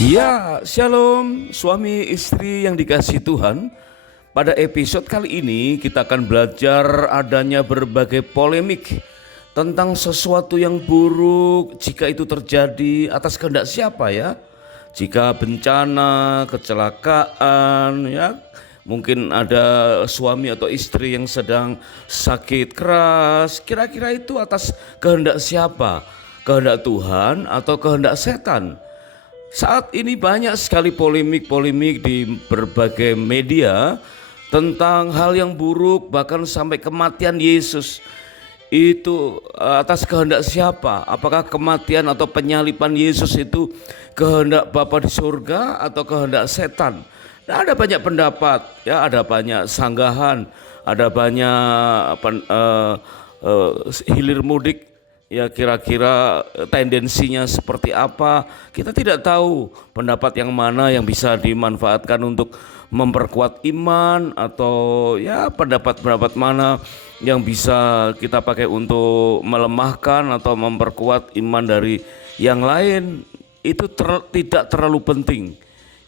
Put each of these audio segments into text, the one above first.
Ya, shalom suami istri yang dikasihi Tuhan. Pada episode kali ini kita akan belajar adanya berbagai polemik tentang sesuatu yang buruk jika itu terjadi atas kehendak siapa ya. Jika bencana, kecelakaan ya, mungkin ada suami atau istri yang sedang sakit keras, kira-kira itu atas kehendak siapa? Kehendak Tuhan atau kehendak setan? Saat ini banyak sekali polemik-polemik di berbagai media tentang hal yang buruk, bahkan sampai kematian Yesus. Itu atas kehendak siapa? Apakah kematian atau penyaliban Yesus itu kehendak Bapa di surga atau kehendak setan? Nah, ada banyak pendapat, ya, ada banyak sanggahan, ada banyak hilir mudik. Ya, kira-kira tendensinya seperti apa, kita tidak tahu pendapat yang mana yang bisa dimanfaatkan untuk memperkuat iman, atau ya pendapat-pendapat mana yang bisa kita pakai untuk melemahkan atau memperkuat iman dari yang lain. Itu tidak terlalu penting.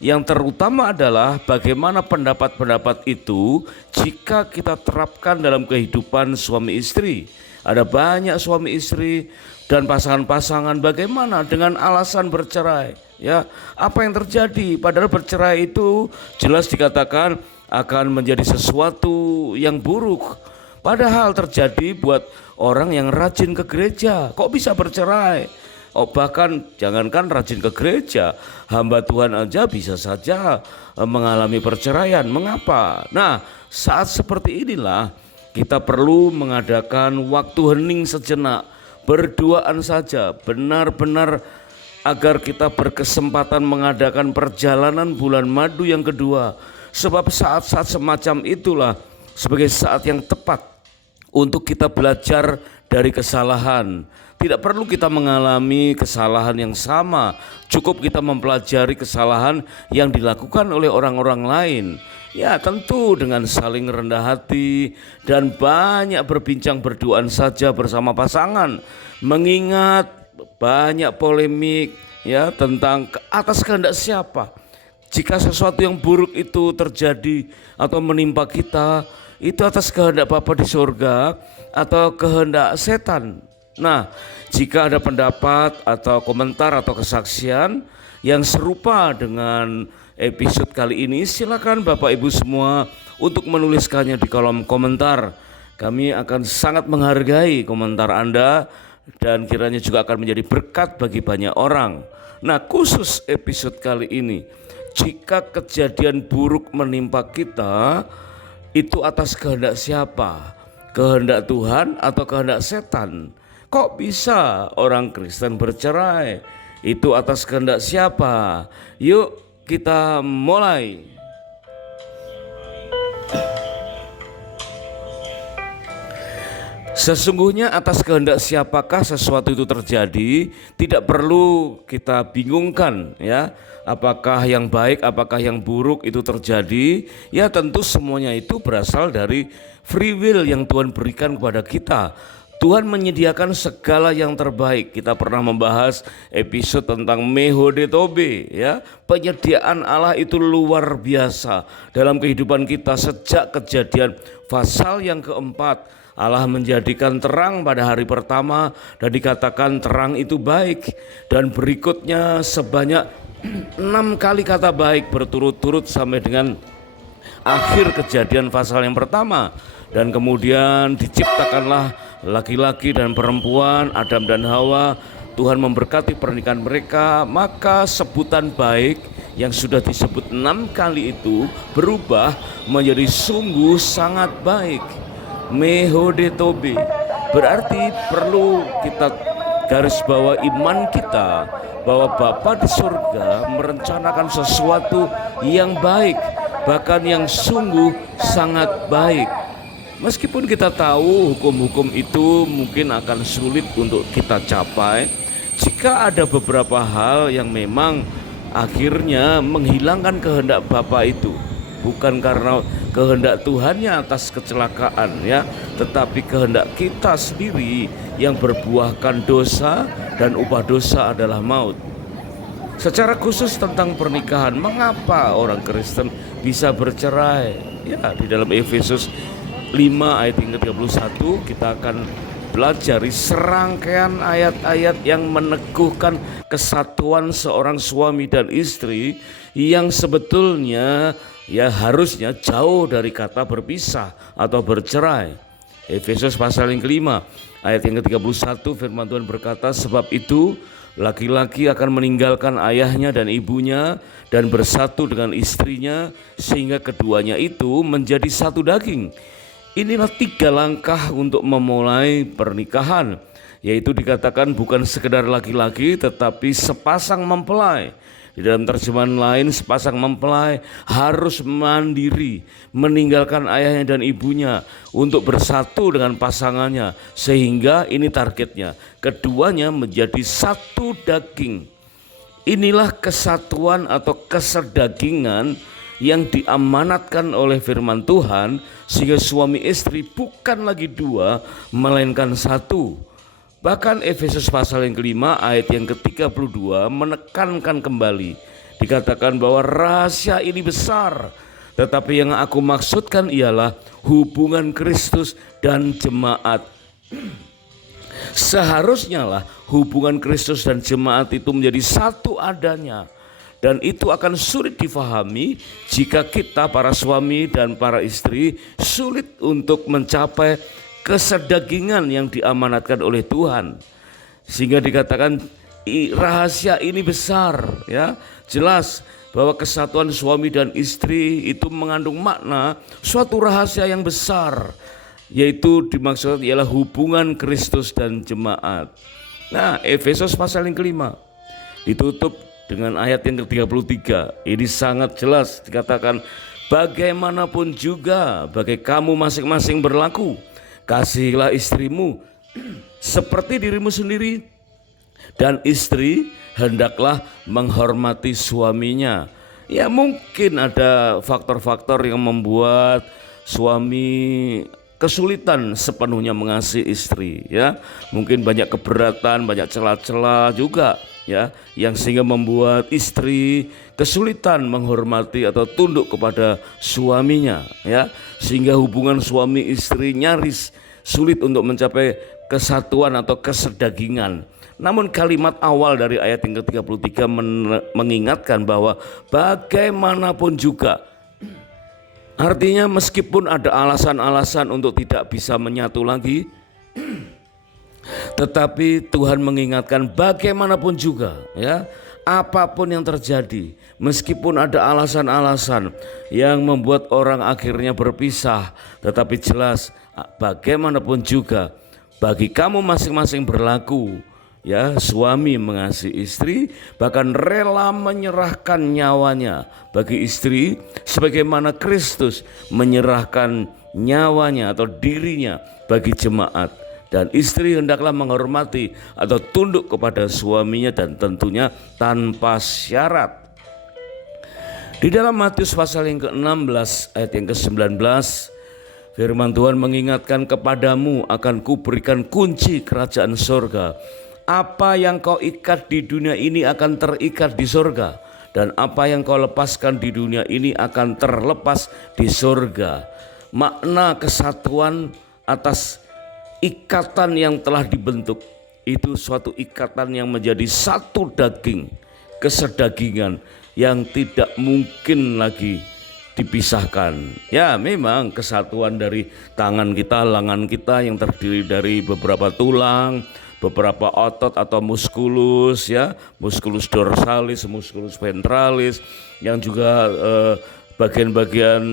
Yang terutama adalah bagaimana pendapat-pendapat itu jika kita terapkan dalam kehidupan suami istri. Ada banyak suami istri dan pasangan-pasangan bagaimana dengan alasan bercerai, ya. Apa yang terjadi? Padahal bercerai itu jelas dikatakan akan menjadi sesuatu yang buruk. Padahal terjadi buat orang yang rajin ke gereja. Kok bisa bercerai? Oh, bahkan jangankan rajin ke gereja, hamba Tuhan aja bisa saja mengalami perceraian. Mengapa? Nah, saat seperti inilah kita perlu mengadakan waktu hening sejenak, berduaan saja, benar-benar agar kita berkesempatan mengadakan perjalanan bulan madu yang kedua. Sebab saat-saat semacam itulah sebagai saat yang tepat untuk kita belajar dari kesalahan. Tidak perlu kita mengalami kesalahan yang sama, cukup kita mempelajari kesalahan yang dilakukan oleh orang-orang lain. Ya, tentu dengan saling rendah hati dan banyak berbincang berduaan saja bersama pasangan, mengingat banyak polemik ya tentang atas kehendak siapa. Jika sesuatu yang buruk itu terjadi atau menimpa kita, itu atas kehendak Bapa di surga atau kehendak setan. Nah, jika ada pendapat atau komentar atau kesaksian yang serupa dengan episode kali ini, silakan Bapak Ibu semua untuk menuliskannya di kolom komentar. Kami akan sangat menghargai komentar Anda dan kiranya juga akan menjadi berkat bagi banyak orang. Nah, khusus episode kali ini, jika kejadian buruk menimpa kita, itu atas kehendak siapa? Kehendak Tuhan atau kehendak setan? Kok bisa orang Kristen bercerai? Itu atas kehendak siapa? Yuk kita mulai. Sesungguhnya atas kehendak siapakah sesuatu itu terjadi, tidak perlu kita bingungkan ya. Apakah yang baik, apakah yang buruk itu terjadi? Ya, tentu semuanya itu berasal dari free will yang Tuhan berikan kepada kita. Tuhan menyediakan segala yang terbaik. Kita pernah membahas episode tentang Mehodetobe ya. Penyediaan Allah itu luar biasa dalam kehidupan kita sejak Kejadian pasal yang keempat. Allah menjadikan terang pada hari pertama dan dikatakan terang itu baik. Dan berikutnya sebanyak 6 kali kata baik berturut-turut sampai dengan akhir Kejadian pasal yang pertama. Dan kemudian diciptakanlah laki-laki dan perempuan, Adam dan Hawa. Tuhan memberkati pernikahan mereka, maka sebutan baik yang sudah disebut 6 kali itu berubah menjadi sungguh sangat baik. Mehodetobe berarti perlu kita garis bawah iman kita bahwa Bapa di surga merencanakan sesuatu yang baik, bahkan yang sungguh sangat baik. Meskipun kita tahu hukum-hukum itu mungkin akan sulit untuk kita capai, jika ada beberapa hal yang memang akhirnya menghilangkan kehendak Bapa itu, bukan karena kehendak Tuhannya atas kecelakaan ya, tetapi kehendak kita sendiri yang berbuahkan dosa, dan upah dosa adalah maut. Secara khusus tentang pernikahan, mengapa orang Kristen bisa bercerai? Ya, di dalam Efesus 5 ayat yang ke-31 kita akan pelajari serangkaian ayat-ayat yang meneguhkan kesatuan seorang suami dan istri yang sebetulnya ya harusnya jauh dari kata berpisah atau bercerai. Efesus pasal yang kelima ayat yang ke-31 firman Tuhan berkata, sebab itu laki-laki akan meninggalkan ayahnya dan ibunya dan bersatu dengan istrinya sehingga keduanya itu menjadi satu daging. Inilah 3 langkah untuk memulai pernikahan, yaitu dikatakan bukan sekedar laki-laki tetapi sepasang mempelai. Di dalam terjemahan lain, sepasang mempelai harus mandiri, meninggalkan ayahnya dan ibunya untuk bersatu dengan pasangannya, sehingga ini targetnya, keduanya menjadi satu daging. Inilah kesatuan atau kesedagingan yang diamanatkan oleh firman Tuhan, sehingga suami istri bukan lagi 2 melainkan 1. Bahkan Efesus pasal yang kelima ayat yang ke-32 menekankan kembali, dikatakan bahwa rahasia ini besar, tetapi yang aku maksudkan ialah hubungan Kristus dan jemaat. Seharusnya lah hubungan Kristus dan jemaat itu menjadi satu adanya. Dan itu akan sulit difahami jika kita para suami dan para istri sulit untuk mencapai kesedagingan yang diamanatkan oleh Tuhan. Sehingga dikatakan rahasia ini besar, ya. Jelas bahwa kesatuan suami dan istri itu mengandung makna suatu rahasia yang besar, yaitu dimaksud ialah hubungan Kristus dan jemaat. Nah, Efesus pasal yang kelima ditutup dengan ayat yang ke-33. Ini sangat jelas dikatakan, bagaimanapun juga bagi kamu masing-masing berlaku, kasihilah istrimu seperti dirimu sendiri, dan istri hendaklah menghormati suaminya. Ya, mungkin ada faktor-faktor yang membuat suami kesulitan sepenuhnya mengasihi istri, ya. Mungkin banyak keberatan, banyak celah-celah juga, ya, yang sehingga membuat istri kesulitan menghormati atau tunduk kepada suaminya, ya. Sehingga hubungan suami istri nyaris sulit untuk mencapai kesatuan atau kesedagingan. Namun kalimat awal dari ayat yang ke-33 mengingatkan bahwa bagaimanapun juga, artinya meskipun ada alasan-alasan untuk tidak bisa menyatu lagi, tetapi Tuhan mengingatkan bagaimanapun juga, ya, apapun yang terjadi, meskipun ada alasan-alasan yang membuat orang akhirnya berpisah, tetapi jelas bagaimanapun juga bagi kamu masing-masing berlaku, ya, suami mengasihi istri, bahkan rela menyerahkan nyawanya bagi istri, sebagaimana Kristus menyerahkan nyawanya atau dirinya bagi jemaat. Dan istri hendaklah menghormati atau tunduk kepada suaminya, dan tentunya tanpa syarat. Di dalam Matius pasal yang ke-16 ayat yang ke-19, firman Tuhan mengingatkan, kepadamu akan kuberikan kunci kerajaan surga. Apa yang kau ikat di dunia ini akan terikat di surga, dan apa yang kau lepaskan di dunia ini akan terlepas di surga. Makna kesatuan atas ikatan yang telah dibentuk itu suatu ikatan yang menjadi satu daging, kesedagingan yang tidak mungkin lagi dipisahkan. Ya, memang kesatuan dari tangan kita, lengan kita yang terdiri dari beberapa tulang, beberapa otot atau muskulus, ya, muskulus dorsalis, muskulus ventralis, yang juga bagian-bagian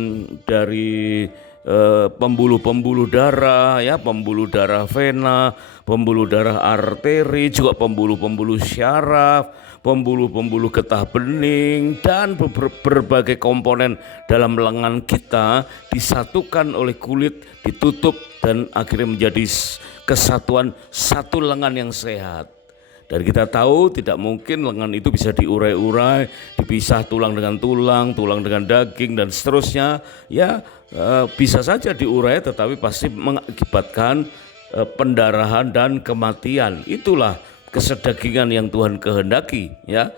dari pembuluh-pembuluh darah, ya, pembuluh darah vena, pembuluh darah arteri, juga pembuluh-pembuluh syaraf, pembuluh-pembuluh getah bening, dan berbagai komponen dalam lengan kita disatukan oleh kulit, ditutup, dan akhirnya menjadi kesatuan satu lengan yang sehat. Dan kita tahu tidak mungkin lengan itu bisa diurai-urai, dipisah tulang dengan tulang, tulang dengan daging, dan seterusnya. Ya, bisa saja diurai, tetapi pasti mengakibatkan pendarahan dan kematian. Itulah kesedagingan yang Tuhan kehendaki, ya.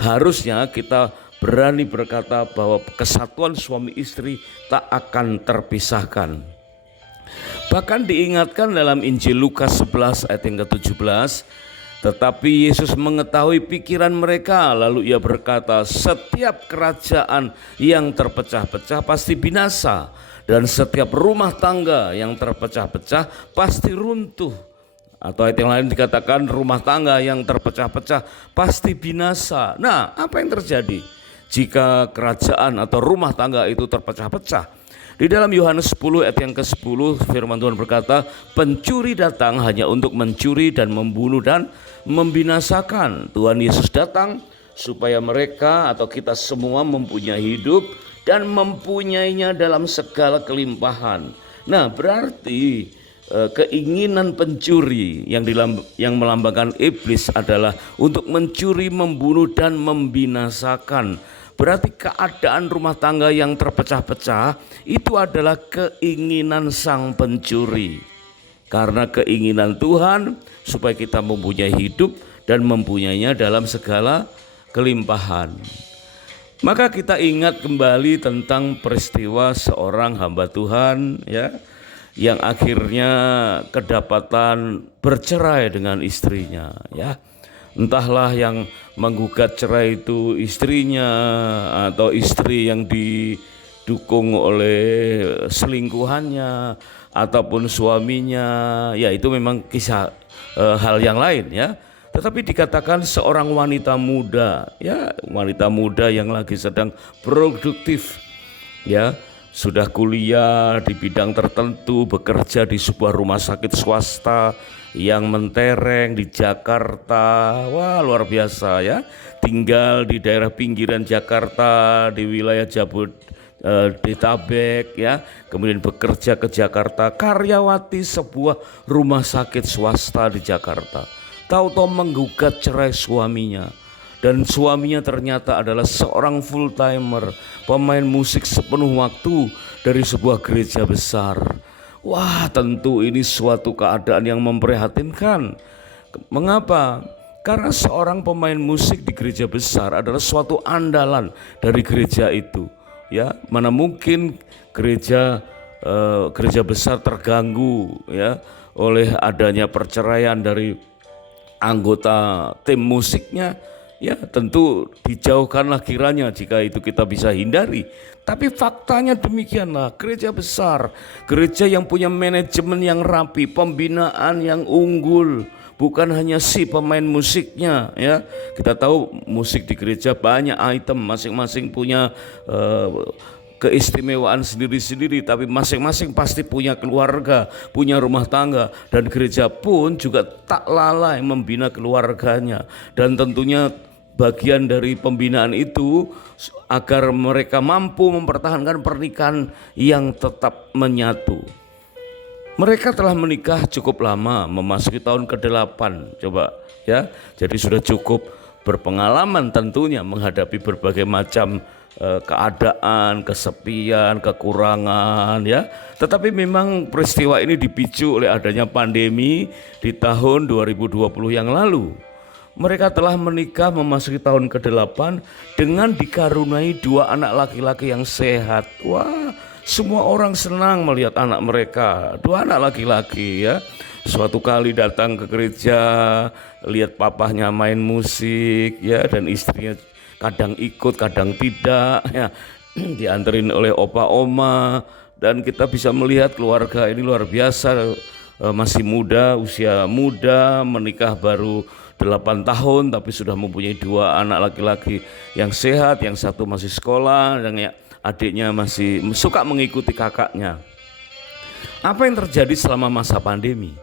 harusnya kita berani berkata bahwa kesatuan suami istri tak akan terpisahkan. Bahkan diingatkan dalam Injil Lukas 11 ayat yang ke-17, tetapi Yesus mengetahui pikiran mereka, lalu ia berkata, setiap kerajaan yang terpecah-pecah pasti binasa, dan setiap rumah tangga yang terpecah-pecah pasti runtuh. Atau ayat yang lain dikatakan rumah tangga yang terpecah-pecah pasti binasa. Nah, apa yang terjadi jika kerajaan atau rumah tangga itu terpecah-pecah? Di dalam Yohanes 10 ayat yang ke-10 firman Tuhan berkata, pencuri datang hanya untuk mencuri dan membunuh dan membinasakan. Tuhan Yesus datang supaya mereka atau kita semua mempunyai hidup dan mempunyainya dalam segala kelimpahan. Nah, berarti keinginan pencuri yang melambangkan iblis adalah untuk mencuri, membunuh dan membinasakan. Berarti keadaan rumah tangga yang terpecah-pecah itu adalah keinginan sang pencuri. Karena keinginan Tuhan supaya kita mempunyai hidup dan mempunyainya dalam segala kelimpahan. Maka kita ingat kembali tentang peristiwa seorang hamba Tuhan yang akhirnya kedapatan bercerai dengan istrinya Entahlah yang menggugat cerai itu istrinya atau istri yang didukung oleh selingkuhannya ataupun suaminya, itu memang kisah hal yang lain Tetapi dikatakan seorang wanita muda wanita muda yang lagi sedang produktif sudah kuliah di bidang tertentu, bekerja di sebuah rumah sakit swasta yang mentereng di Jakarta. Wah, luar biasa tinggal di daerah pinggiran Jakarta, di wilayah Jabodetabek kemudian bekerja ke Jakarta, karyawati sebuah rumah sakit swasta di Jakarta. Tahu-tahu menggugat cerai suaminya. Dan suaminya ternyata adalah seorang full timer, pemain musik sepenuh waktu dari sebuah gereja besar. Wah, tentu ini suatu keadaan yang memprihatinkan. Mengapa? Karena seorang pemain musik di gereja besar adalah suatu andalan dari gereja itu. Mana mungkin gereja besar terganggu oleh adanya perceraian dari anggota tim musiknya. Tentu dijauhkanlah kiranya jika itu kita bisa hindari. Tapi faktanya demikianlah, gereja besar, gereja yang punya manajemen yang rapi, pembinaan yang unggul, bukan hanya si pemain musiknya Kita tahu musik di gereja banyak item, masing-masing punya keistimewaan sendiri-sendiri, tapi masing-masing pasti punya keluarga, punya rumah tangga, dan gereja pun juga tak lalai membina keluarganya. Dan tentunya bagian dari pembinaan itu agar mereka mampu mempertahankan pernikahan yang tetap menyatu. Mereka telah menikah cukup lama, memasuki tahun ke-8 Jadi sudah cukup berpengalaman tentunya menghadapi berbagai macam keadaan, kesepian, kekurangan Tetapi memang peristiwa ini dipicu oleh adanya pandemi di tahun 2020 yang lalu. Mereka telah menikah memasuki tahun ke-8 dengan dikaruniai 2 anak laki-laki yang sehat. Wah, semua orang senang melihat anak mereka, 2 anak laki-laki Suatu kali datang ke gereja, lihat papahnya main musik dan istrinya kadang ikut, kadang tidak dianterin oleh opa oma. Dan kita bisa melihat keluarga ini luar biasa, masih muda, usia muda, menikah baru 8 tahun tapi sudah mempunyai 2 anak laki-laki yang sehat, yang satu masih sekolah dan adiknya masih suka mengikuti kakaknya. Apa yang terjadi selama masa pandemi?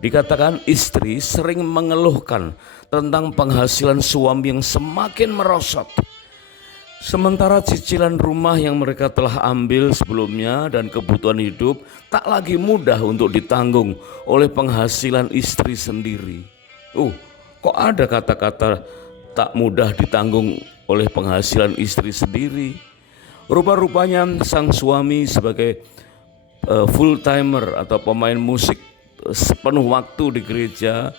Dikatakan istri sering mengeluhkan tentang penghasilan suami yang semakin merosot. Sementara cicilan rumah yang mereka telah ambil sebelumnya dan kebutuhan hidup tak lagi mudah untuk ditanggung oleh penghasilan istri sendiri. Kok ada kata-kata tak mudah ditanggung oleh penghasilan istri sendiri? Rupa-rupanya sang suami sebagai full timer atau pemain musik sepenuh waktu di gereja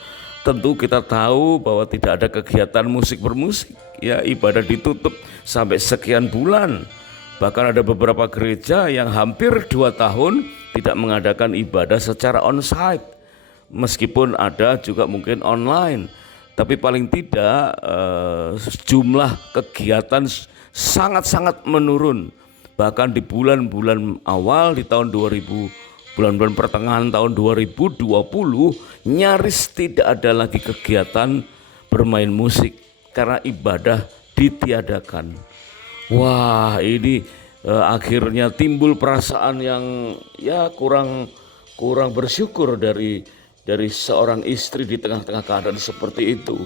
tentu kita tahu bahwa tidak ada kegiatan musik bermusik, ya, ibadah ditutup sampai sekian bulan. Bahkan ada beberapa gereja yang hampir 2 tahun tidak mengadakan ibadah secara onsite, meskipun ada juga mungkin online. Tapi paling tidak jumlah kegiatan sangat-sangat menurun. Bahkan di bulan-bulan awal di tahun 2000, bulan-bulan pertengahan tahun 2020 nyaris tidak ada lagi kegiatan bermain musik karena ibadah ditiadakan. Wah, ini akhirnya timbul perasaan yang ya kurang bersyukur dari seorang istri di tengah-tengah keadaan seperti itu.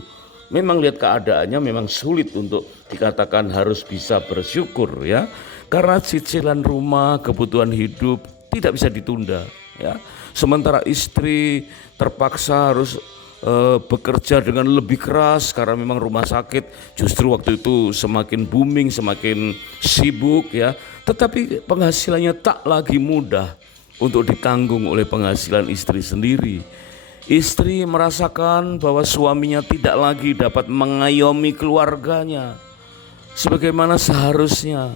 Memang lihat keadaannya memang sulit untuk dikatakan harus bisa bersyukur, ya. Karena cicilan rumah, kebutuhan hidup tidak bisa ditunda, ya. Sementara istri terpaksa harus bekerja dengan lebih keras karena memang rumah sakit justru waktu itu semakin booming, semakin sibuk, ya. Tetapi penghasilannya tak lagi mudah untuk ditanggung oleh penghasilan istri sendiri. Istri merasakan bahwa suaminya tidak lagi dapat mengayomi keluarganya sebagaimana seharusnya.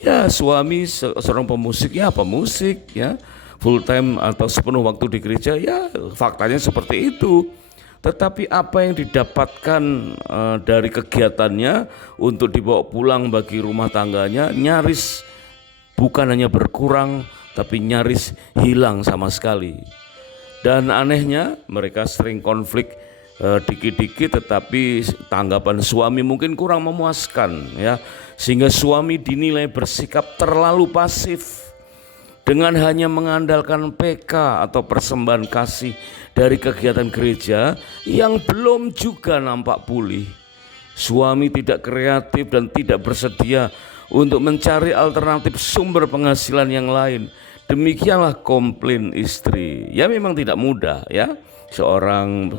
Ya, suami seorang pemusik, ya pemusik, ya full time atau sepenuh waktu di gereja, ya faktanya seperti itu. Tetapi apa yang didapatkan dari kegiatannya untuk dibawa pulang bagi rumah tangganya nyaris bukan hanya berkurang, tapi nyaris hilang sama sekali. Dan anehnya mereka sering konflik dikit-dikit, tetapi tanggapan suami mungkin kurang memuaskan, ya, sehingga suami dinilai bersikap terlalu pasif dengan hanya mengandalkan PK atau persembahan kasih dari kegiatan gereja yang belum juga nampak pulih. Suami tidak kreatif dan tidak bersedia untuk mencari alternatif sumber penghasilan yang lain. Demikianlah komplain istri. Ya memang tidak mudah, ya. Seorang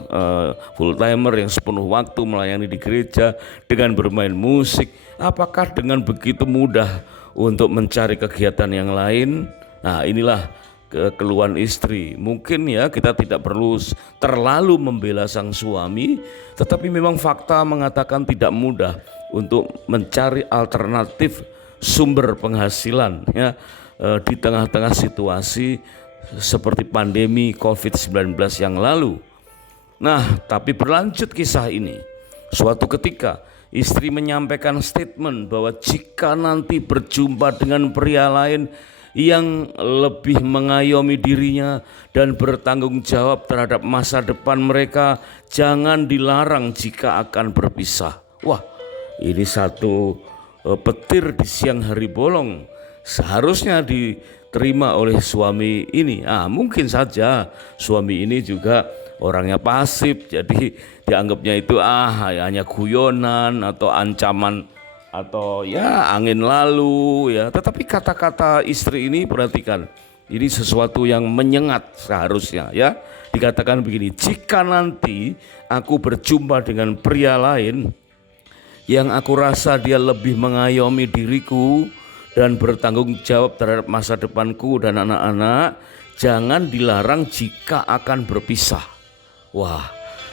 full timer yang sepenuh waktu melayani di gereja dengan bermain musik, apakah dengan begitu mudah untuk mencari kegiatan yang lain? Nah, inilah keluhan istri. Mungkin ya kita tidak perlu terlalu membela sang suami, tetapi memang fakta mengatakan tidak mudah untuk mencari alternatif sumber penghasilan, ya, di tengah-tengah situasi seperti pandemi COVID-19 yang lalu. Nah, tapi berlanjut kisah ini. Suatu ketika istri menyampaikan statement bahwa jika nanti berjumpa dengan pria lain yang lebih mengayomi dirinya dan bertanggung jawab terhadap masa depan mereka, jangan dilarang jika akan berpisah. Wah, ini satu petir di siang hari bolong. Seharusnya diterima oleh suami ini. Mungkin saja suami ini juga orangnya pasif, jadi dianggapnya itu hanya guyonan atau ancaman atau ya angin lalu, ya. Tetapi kata-kata istri ini, perhatikan, ini sesuatu yang menyengat seharusnya, ya. Dikatakan begini, jika nanti aku berjumpa dengan pria lain yang aku rasa dia lebih mengayomi diriku dan bertanggung jawab terhadap masa depanku dan anak-anak, jangan dilarang jika akan berpisah. Wah,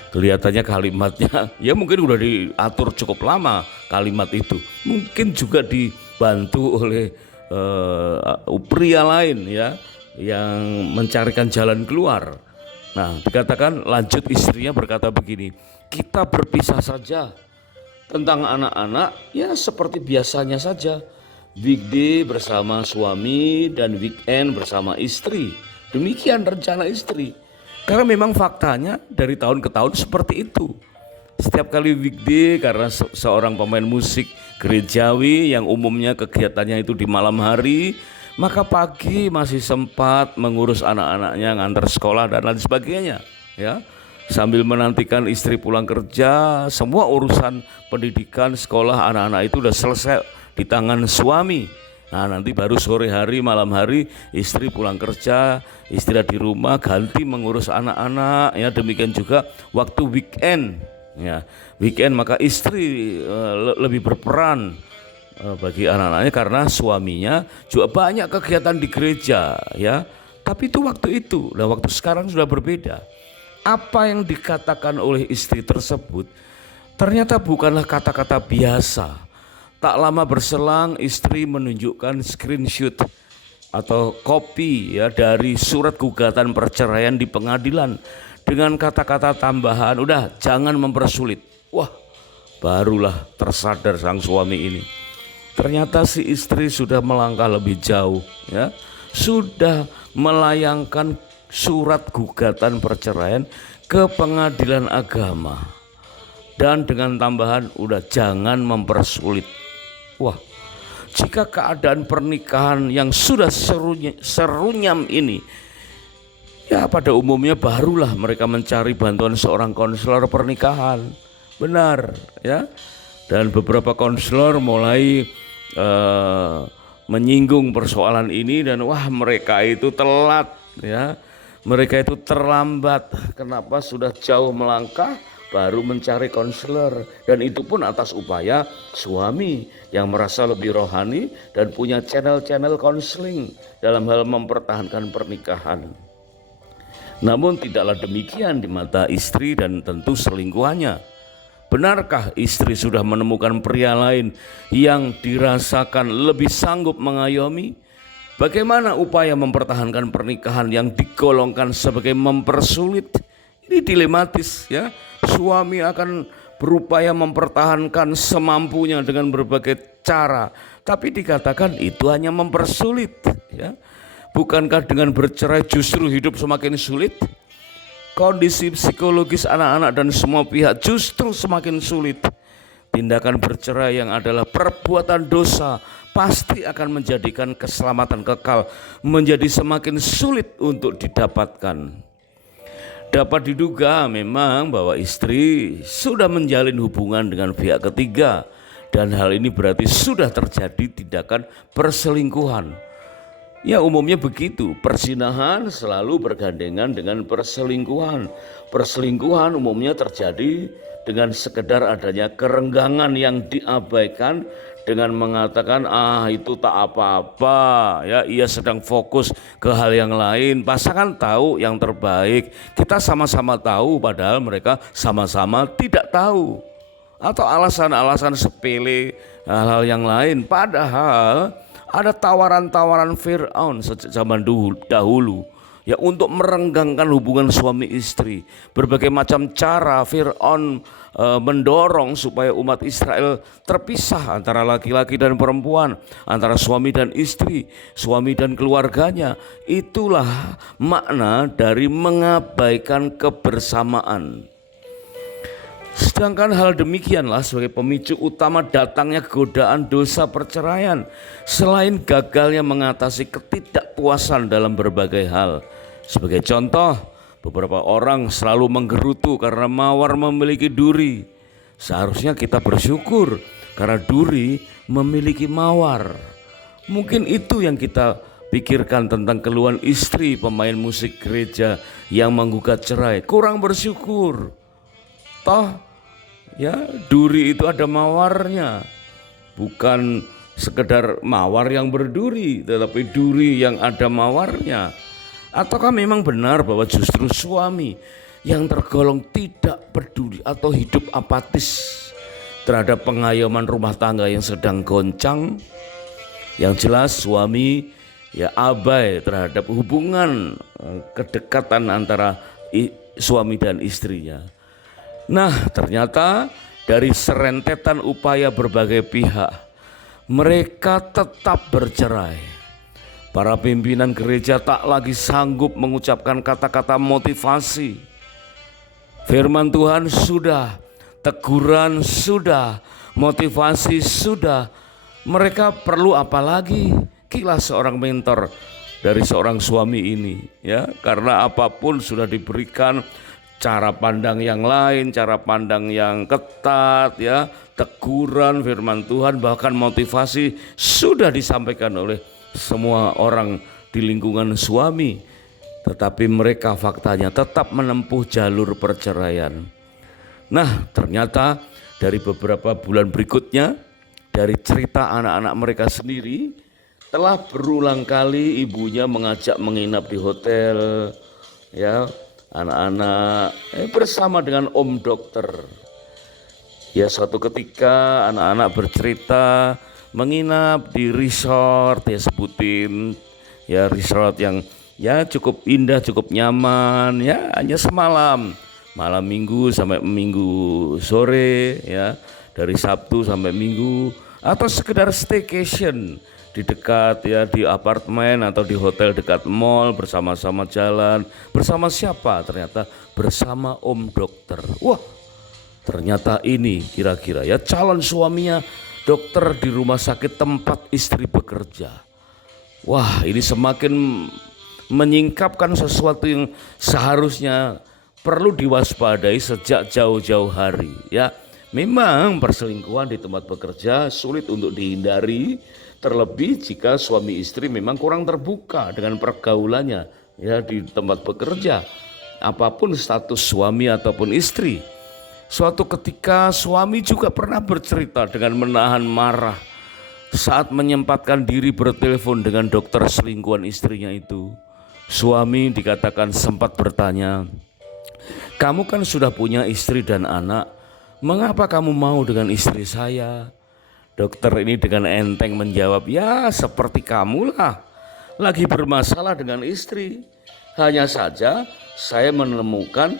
kelihatannya kalimatnya ya mungkin udah diatur cukup lama kalimat itu. Mungkin juga dibantu oleh pria lain, ya, yang mencarikan jalan keluar. Nah, dikatakan lanjut istrinya berkata begini, kita berpisah saja, tentang anak-anak ya seperti biasanya saja. Weekday bersama suami dan weekend bersama istri. Demikian rencana istri. Karena memang faktanya dari tahun ke tahun seperti itu. Setiap kali weekday, karena seorang pemain musik gerejawi yang umumnya kegiatannya itu di malam hari, maka pagi masih sempat mengurus anak-anaknya, ngantar sekolah dan lain sebagainya, ya. Sambil menantikan istri pulang kerja, semua urusan pendidikan, sekolah anak-anak itu udah selesai di tangan suami. Nah, nanti baru sore hari, malam hari istri pulang kerja, istirahat di rumah, ganti mengurus anak-anak, ya. Demikian juga waktu weekend, ya. Weekend maka istri lebih berperan bagi anak-anaknya karena suaminya juga banyak kegiatan di gereja, ya. Tapi itu waktu itu, nah waktu sekarang sudah berbeda. apa yang dikatakan oleh istri tersebut ternyata bukanlah kata-kata biasa. Tak lama berselang istri menunjukkan screenshot atau kopi ya dari surat gugatan perceraian di pengadilan dengan kata-kata tambahan, udah jangan mempersulit. Wah, barulah tersadar sang suami ini. Ternyata si istri sudah melangkah lebih jauh ya. Sudah melayangkan surat gugatan perceraian ke pengadilan agama. Dan dengan tambahan udah jangan mempersulit. Wah, jika keadaan pernikahan yang sudah serunyam ini, ya pada umumnya barulah mereka mencari bantuan seorang konselor pernikahan. Benar ya. Dan beberapa konselor mulai menyinggung persoalan ini dan wah mereka itu telat ya. Mereka itu terlambat. Kenapa sudah jauh melangkah baru mencari konselor, dan itu pun atas upaya suami yang merasa lebih rohani dan punya channel-channel konseling dalam hal mempertahankan pernikahan. Namun tidaklah demikian di mata istri dan tentu selingkuhannya. Benarkah istri sudah menemukan pria lain yang dirasakan lebih sanggup mengayomi? Bagaimana upaya mempertahankan pernikahan yang digolongkan sebagai mempersulit? Ini dilematis ya. Suami akan berupaya mempertahankan semampunya dengan berbagai cara, tapi dikatakan itu hanya mempersulit ya. Bukankah dengan bercerai justru hidup semakin sulit? Kondisi psikologis anak-anak dan semua pihak justru semakin sulit. Tindakan bercerai yang adalah perbuatan dosa pasti akan menjadikan keselamatan kekal menjadi semakin sulit untuk didapatkan. Dapat diduga memang bahwa istri sudah menjalin hubungan dengan pihak ketiga, dan hal ini berarti sudah terjadi tindakan perselingkuhan. Ya umumnya begitu, perzinahan selalu bergandengan dengan perselingkuhan. Perselingkuhan umumnya terjadi dengan sekedar adanya kerenggangan yang diabaikan dengan mengatakan itu tak apa-apa ya, ia sedang fokus ke hal yang lain. Pasangan tahu yang terbaik, kita sama-sama tahu padahal mereka sama-sama tidak tahu, atau alasan-alasan sepele hal-hal yang lain. Padahal ada tawaran-tawaran Fir'aun sejak zaman dahulu ya untuk merenggangkan hubungan suami istri. Berbagai macam cara Fir'aun mendorong supaya umat Israel terpisah antara laki-laki dan perempuan, antara suami dan istri, suami dan keluarganya. Itulah makna dari mengabaikan kebersamaan. Sedangkan hal demikianlah sebagai pemicu utama datangnya godaan dosa perceraian, selain gagalnya mengatasi ketidakpuasan dalam berbagai hal. Sebagai contoh, beberapa orang selalu menggerutu karena mawar memiliki duri. Seharusnya kita bersyukur karena duri memiliki mawar. Mungkin itu yang kita pikirkan tentang keluhan istri pemain musik gereja yang menggugat cerai. Kurang bersyukur. Toh ya duri itu ada mawarnya, bukan sekedar mawar yang berduri, tetapi duri yang ada mawarnya. Ataukah memang benar bahwa justru suami yang tergolong tidak peduli atau hidup apatis terhadap pengayoman rumah tangga yang sedang goncang? Yang jelas suami ya abai terhadap hubungan kedekatan antara suami dan istrinya. Nah, ternyata dari serentetan upaya berbagai pihak, mereka tetap bercerai. Para pimpinan gereja tak lagi sanggup mengucapkan kata-kata motivasi. Firman Tuhan sudah, teguran sudah, motivasi sudah. Mereka perlu apa lagi? Kilas seorang mentor dari seorang suami ini, ya, karena apapun sudah diberikan. Cara pandang yang lain, cara pandang yang ketat ya, teguran firman Tuhan, bahkan motivasi sudah disampaikan oleh semua orang di lingkungan suami. Tetapi mereka faktanya tetap menempuh jalur perceraian. Nah, ternyata dari beberapa bulan berikutnya, dari cerita anak-anak mereka sendiri, telah berulang kali ibunya mengajak menginap di hotel ya. anak-anak bersama dengan om dokter. Ya suatu ketika anak-anak bercerita menginap di resort, ya sebutin ya resort yang ya cukup indah, cukup nyaman, ya hanya semalam, malam minggu sampai minggu sore, ya dari Sabtu sampai Minggu, atau sekedar staycation di dekat ya di apartemen atau di hotel dekat mall, bersama-sama jalan. Bersama siapa? Ternyata bersama om dokter. Wah, ternyata ini kira-kira ya calon suaminya dokter di rumah sakit tempat istri bekerja. Wah, ini semakin menyingkapkan sesuatu yang seharusnya perlu diwaspadai sejak jauh-jauh hari. Ya, memang perselingkuhan di tempat bekerja sulit untuk dihindari, terlebih jika suami istri memang kurang terbuka dengan pergaulannya ya di tempat bekerja, apapun status suami ataupun istri. Suatu ketika suami juga pernah bercerita dengan menahan marah saat menyempatkan diri bertelepon dengan dokter selingkuhan istrinya itu. Suami dikatakan sempat bertanya, "Kamu kan sudah punya istri dan anak, mengapa kamu mau dengan istri saya?" Dokter ini dengan enteng menjawab, "Ya seperti kamulah, lagi bermasalah dengan istri. Hanya saja saya menemukan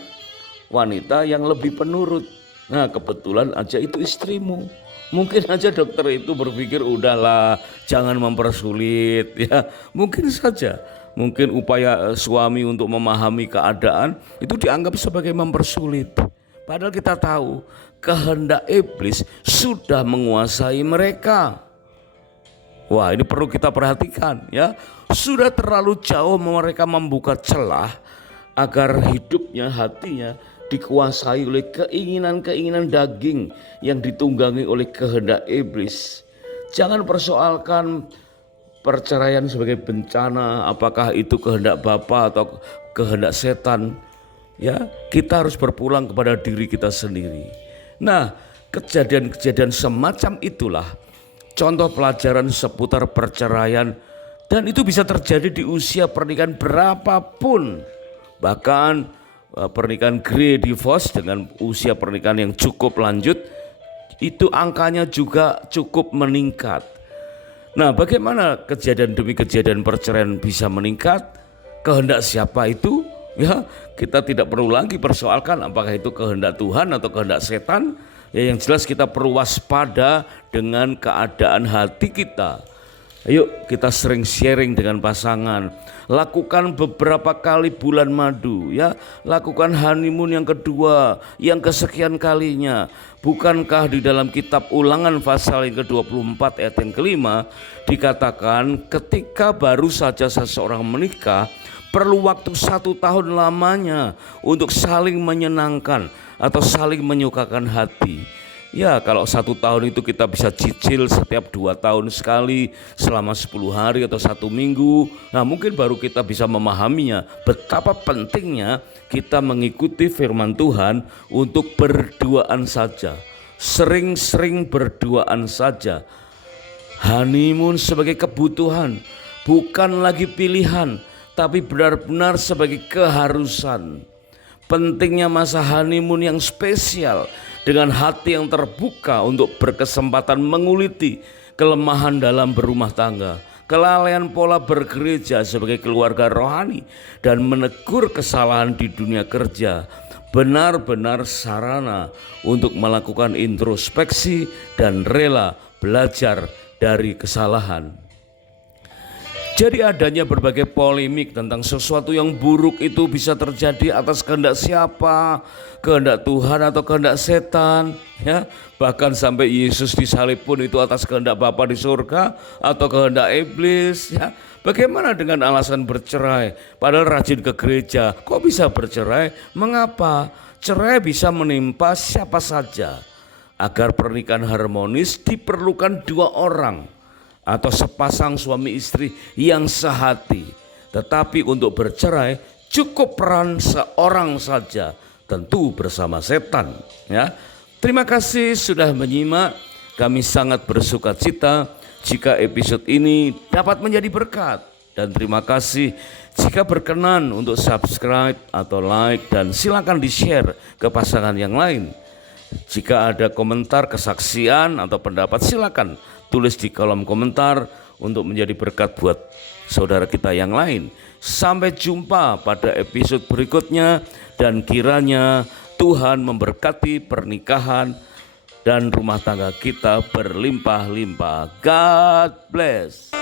wanita yang lebih penurut. Nah kebetulan aja itu istrimu." Mungkin aja dokter itu berpikir, udahlah jangan mempersulit ya. Mungkin saja, mungkin upaya suami untuk memahami keadaan itu dianggap sebagai mempersulit. Padahal kita tahu kehendak iblis sudah menguasai mereka. Wah, ini perlu kita perhatikan ya. Sudah terlalu jauh mereka membuka celah agar hidupnya, hatinya dikuasai oleh keinginan-keinginan daging yang ditunggangi oleh kehendak iblis. Jangan persoalkan perceraian sebagai bencana, apakah itu kehendak Bapa atau kehendak setan. Ya, kita harus berpulang kepada diri kita sendiri. Nah, kejadian-kejadian semacam itulah contoh pelajaran seputar perceraian, dan itu bisa terjadi di usia pernikahan berapapun. Bahkan pernikahan grey divorce dengan usia pernikahan yang cukup lanjut, itu angkanya juga cukup meningkat. Nah, bagaimana kejadian demi kejadian perceraian bisa meningkat? Kehendak siapa itu? Ya, kita tidak perlu lagi persoalkan apakah itu kehendak Tuhan atau kehendak setan. Ya, yang jelas kita perlu waspada dengan keadaan hati kita. Ayo kita sering sharing dengan pasangan, lakukan beberapa kali bulan madu ya, lakukan honeymoon yang kedua, yang kesekian kalinya. Bukankah di dalam kitab Ulangan pasal yang ke-24 ayat yang kelima dikatakan ketika baru saja seseorang menikah perlu waktu 1 tahun lamanya untuk saling menyenangkan atau saling menyukakan hati. Ya, kalau 1 tahun itu kita bisa cicil setiap 2 tahun sekali selama 10 hari atau 1 minggu. Nah mungkin baru kita bisa memahaminya betapa pentingnya kita mengikuti firman Tuhan untuk berduaan saja. Sering-sering berduaan saja. Honeymoon sebagai kebutuhan, bukan lagi pilihan, tapi benar-benar sebagai keharusan. Pentingnya masa honeymoon yang spesial dengan hati yang terbuka untuk berkesempatan menguliti kelemahan dalam berumah tangga, kelalaian pola bergereja sebagai keluarga rohani, dan menegur kesalahan di dunia kerja. Benar-benar sarana untuk melakukan introspeksi dan rela belajar dari kesalahan. Jadi adanya berbagai polemik tentang sesuatu yang buruk itu bisa terjadi atas kehendak siapa, kehendak Tuhan atau kehendak setan, ya. Bahkan sampai Yesus disalib pun itu atas kehendak Bapa di surga atau kehendak iblis, ya. Bagaimana dengan alasan bercerai? Padahal rajin ke gereja, kok bisa bercerai? Mengapa? Cerai bisa menimpa siapa saja. Agar pernikahan harmonis diperlukan 2 orang atau sepasang suami istri yang sehati. Tetapi untuk bercerai cukup peran seorang saja, tentu bersama setan, ya. Terima kasih sudah menyimak. Kami sangat bersuka cita jika episode ini dapat menjadi berkat. Dan terima kasih jika berkenan untuk subscribe atau like, dan silakan di-share ke pasangan yang lain. Jika ada komentar, kesaksian, atau pendapat, silakan tulis di kolom komentar untuk menjadi berkat buat saudara kita yang lain. Sampai jumpa pada episode berikutnya, dan kiranya Tuhan memberkati pernikahan dan rumah tangga kita berlimpah-limpah. God bless.